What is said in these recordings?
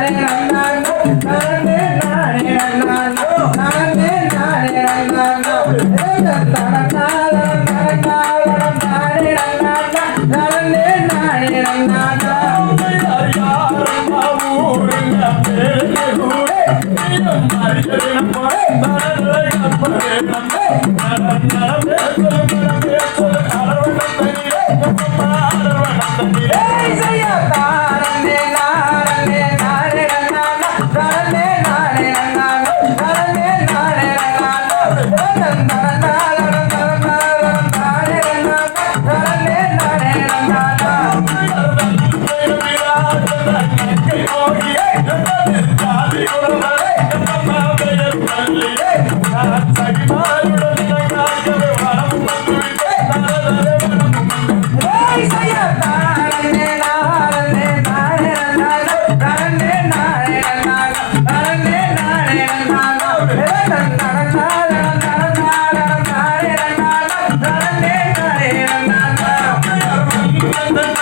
Hey! I'm sorry,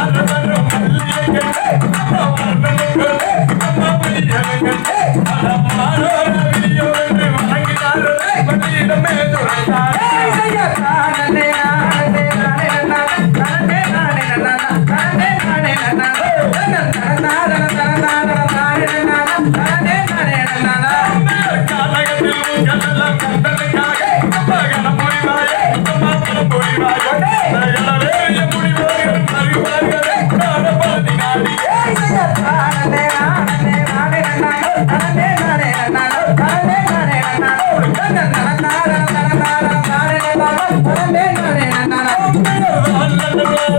கண்டன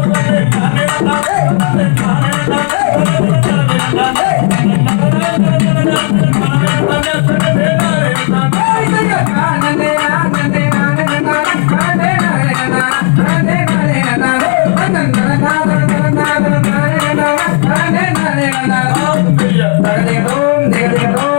Hey!